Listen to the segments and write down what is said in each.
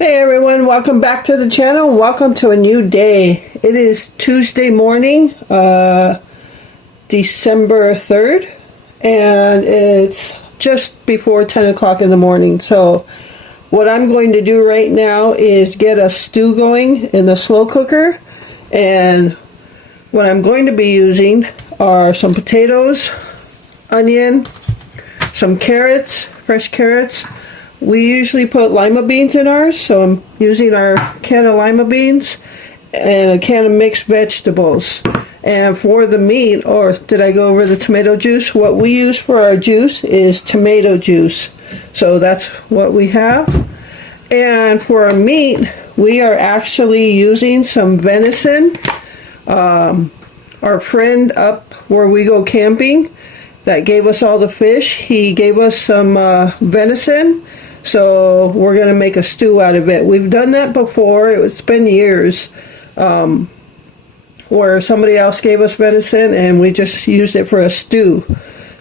Hey everyone, welcome back to the channel. Welcome to a new day. It is Tuesday morning, December 3rd, and it's just before 10 o'clock in the morning. So what I'm going to do right now is get a stew going in the slow cooker, and what I'm going to be using are some potatoes, onion, some carrots, fresh carrots. We usually put lima beans in ours, so I'm using our can of lima beans and a can of mixed vegetables. And for the meat, or did I go over the tomato juice? What we use for our juice is tomato juice. So that's what we have. And for our meat, we are actually using some venison. Our friend up where we go camping that gave us all the fish, he gave us some venison. So we're going to make a stew out of it. We've done that before. It's been years where somebody else gave us venison and we just used it for a stew.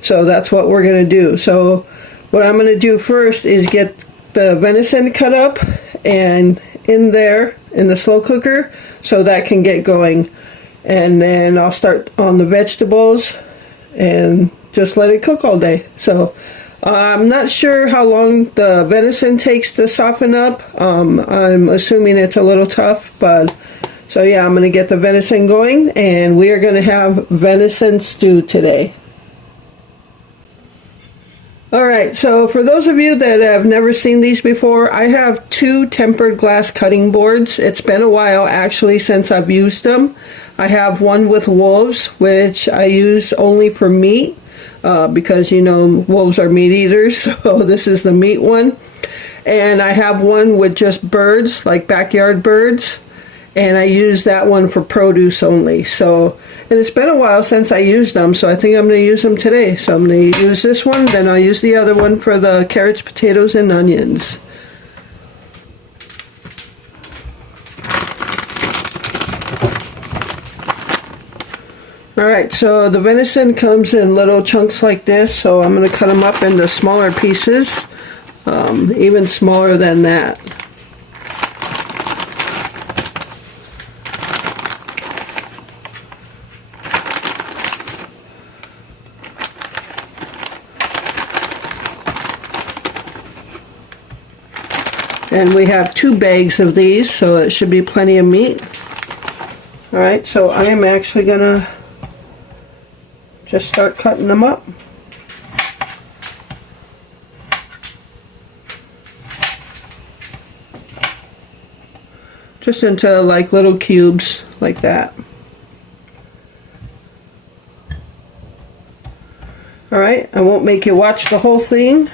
So that's what we're going to do. So what I'm going to do first is get the venison cut up and in there in the slow cooker so that can get going. And then I'll start on the vegetables and just let it cook all day. So I'm not sure how long the venison takes to soften up. I'm assuming it's a little tough, but so yeah, I'm going to get the venison going and we are going to have venison stew today. Alright, so for those of you that have never seen these before, I have two tempered glass cutting boards. It's been a while actually since I've used them. I have one with wolves, which I use only for meat. Because you know wolves are meat eaters, so this is the meat one. And I have one with just birds, like backyard birds, and I use that one for produce only. So, and it's been a while since I used them, so I think I'm going to use them today. So I'm going to use this one, then I'll use the other one for the carrots, potatoes, and onions. Alright, so the venison comes in little chunks like this, so I'm going to cut them up into smaller pieces, even smaller than that. And we have 2 bags of these, so it should be plenty of meat. Alright, so I am actually going to just start cutting them up. Just into like little cubes like that. Alright, I won't make you watch the whole thing.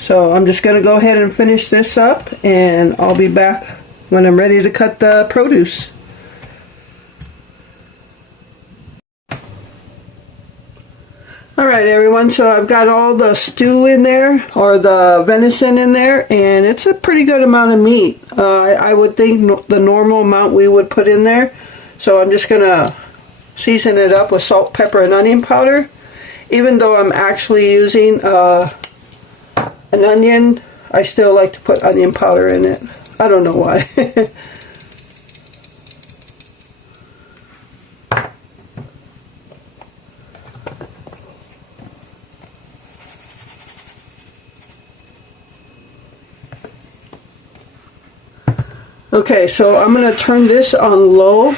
So I'm just going to go ahead and finish this up and I'll be back when I'm ready to cut the produce. Alright everyone, so I've got all the stew in there, or the venison in there, and it's a pretty good amount of meat. I would think the normal amount we would put in there. So I'm just going to season it up with salt, pepper, and onion powder. Even though I'm actually using an onion, I still like to put onion powder in it. I don't know why. Okay, so I'm going to turn this on low,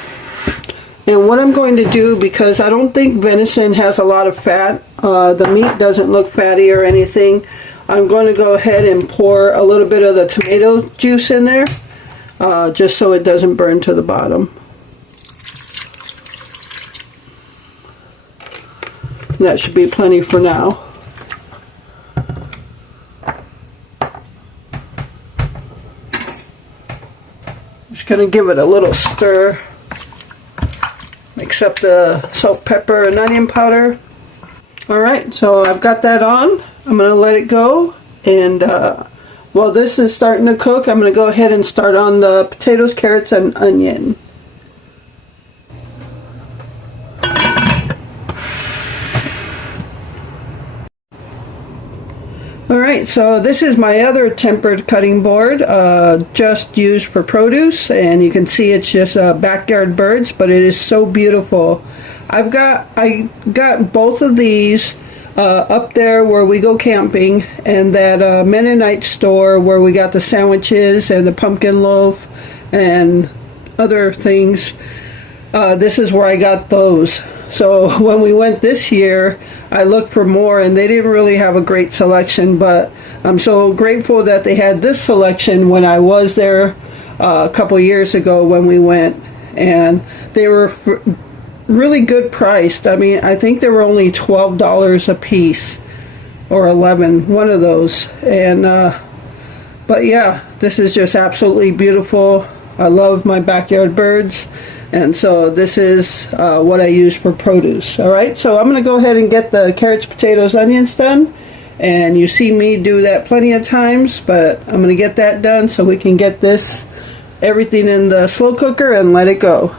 and what I'm going to do, because I don't think venison has a lot of fat, the meat doesn't look fatty or anything, I'm going to go ahead and pour a little bit of the tomato juice in there, just so it doesn't burn to the bottom. And that should be plenty for now. Just going to give it a little stir. Mix up the salt, pepper, and onion powder. Alright, so I've got that on. I'm going to let it go. And while this is starting to cook, I'm going to go ahead and start on the potatoes, carrots, and onion. Alright, Alright, so this is my other tempered cutting board, just used for produce, and you can see it's just backyard birds, but it is so beautiful. I got both of these up there where we go camping, and that Mennonite store where we got the sandwiches and the pumpkin loaf and other things. This is where I got those. So when we went this year, I looked for more, and they didn't really have a great selection, but I'm so grateful that they had this selection when I was there a couple years ago when we went, and they were really good priced. I mean, I think they were only $12 a piece, or 11, one of those. And but yeah, this is just absolutely beautiful. I love my backyard birds. And so this is what I use for produce. Alright, so I'm going to go ahead and get the carrots, potatoes, onions done. And you see me do that plenty of times, but I'm going to get that done so we can get everything in the slow cooker and let it go.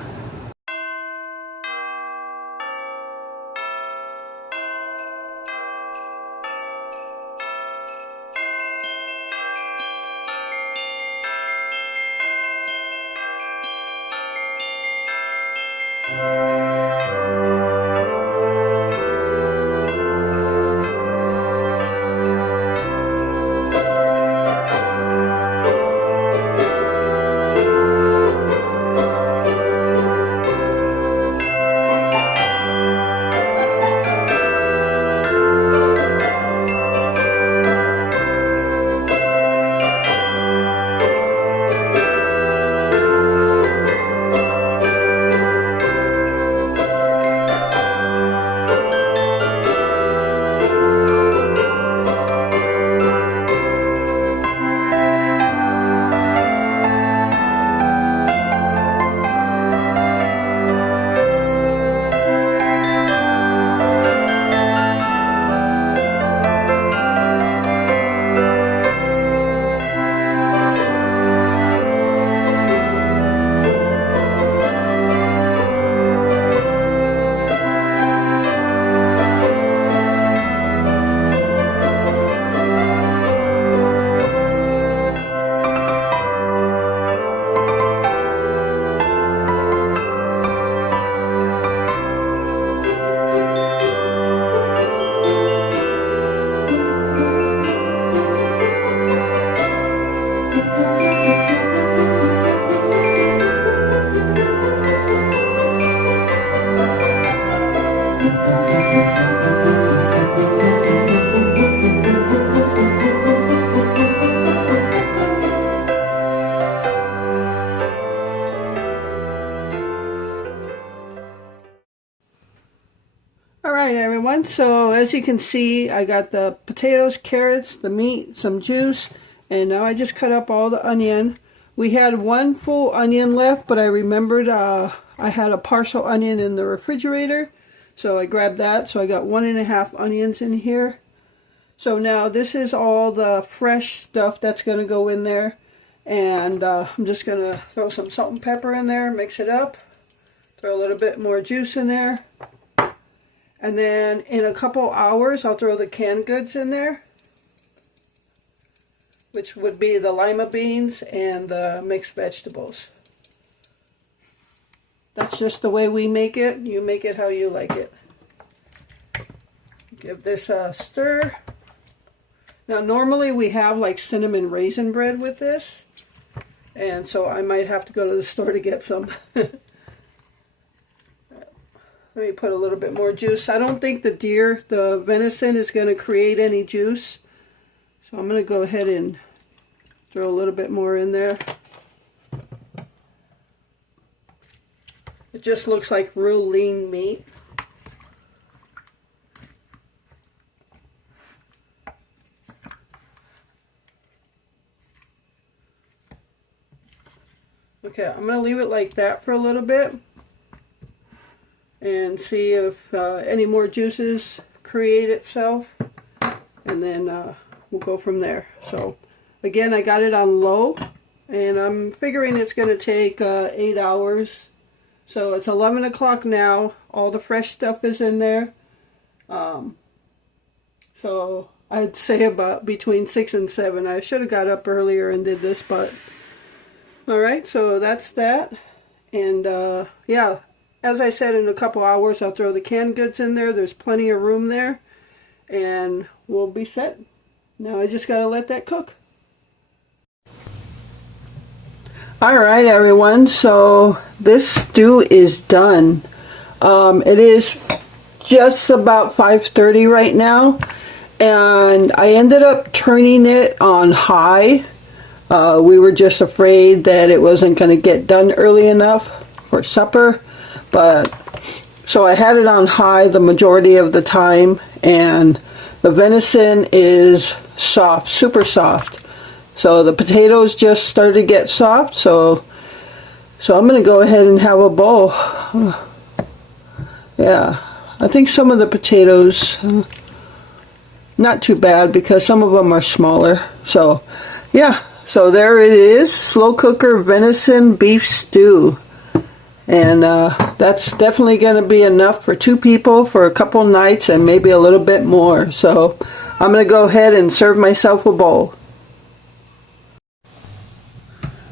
Alright everyone, so as you can see, I got the potatoes, carrots, the meat, some juice, and now I just cut up all the onion. We had one full onion left, but I remembered I had a partial onion in the refrigerator, so I grabbed that. So I got 1.5 onions in here. So now this is all the fresh stuff that's going to go in there, and I'm just going to throw some salt and pepper in there, mix it up, throw a little bit more juice in there. And then in a couple hours, I'll throw the canned goods in there, which would be the lima beans and the mixed vegetables. That's just the way we make it. You make it how you like it. Give this a stir. Now normally we have like cinnamon raisin bread with this, and so I might have to go to the store to get some. Let me put a little bit more juice. I don't think the venison is going to create any juice. So I'm going to go ahead and throw a little bit more in there. It just looks like real lean meat. Okay, I'm going to leave it like that for a little bit and see if any more juices create itself, and then we'll go from there. So again, I got it on low, and I'm figuring it's going to take 8 hours. So it's 11 o'clock now. All the fresh stuff is in there. So I'd say about between 6 and 7. I should have got up earlier and did this, but alright, so that's that. And yeah, as I said, in a couple hours I'll throw the canned goods in there. There's plenty of room there, and we'll be set. Now I just gotta let that cook. Alright everyone, so this stew is done. It is just about 5:30 right now, and I ended up turning it on high. We were just afraid that it wasn't going to get done early enough for supper, but so I had it on high the majority of the time, and the venison is soft, super soft. So the potatoes just started to get soft, so I'm going to go ahead and have a bowl. Yeah, I think some of the potatoes, not too bad because some of them are smaller. So yeah, so there it is, slow cooker venison beef stew. And that's definitely going to be enough for 2 people for a couple nights and maybe a little bit more. So I'm going to go ahead and serve myself a bowl.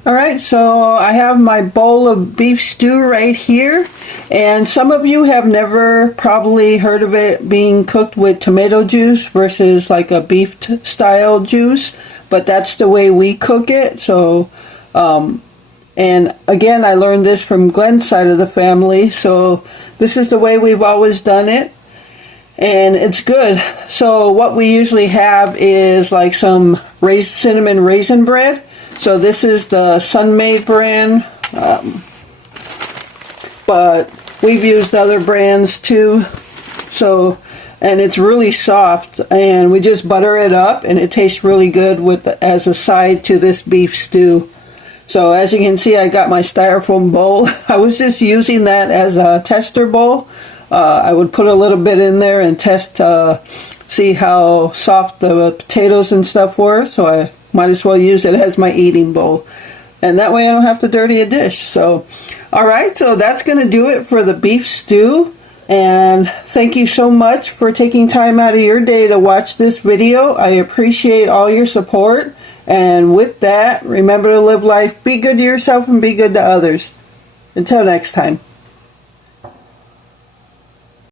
Alright, so I have my bowl of beef stew right here, and some of you have never probably heard of it being cooked with tomato juice versus like a beef style juice, but that's the way we cook it. So and again, I learned this from Glenn's side of the family, so this is the way we've always done it, and it's good. So what we usually have is like some cinnamon raisin bread. So this is the Sun-Maid brand, but we've used other brands too. So, and it's really soft, and we just butter it up, and it tastes really good with as a side to this beef stew. So as you can see, I got my styrofoam bowl. I was just using that as a tester bowl. I would put a little bit in there and test, see how soft the potatoes and stuff were. So I might as well use it as my eating bowl, and that way I don't have to dirty a dish. So alright, so that's going to do it for the beef stew, and thank you so much for taking time out of your day to watch this video. I appreciate all your support, and with that, remember to live life, be good to yourself, and be good to others. Until next time.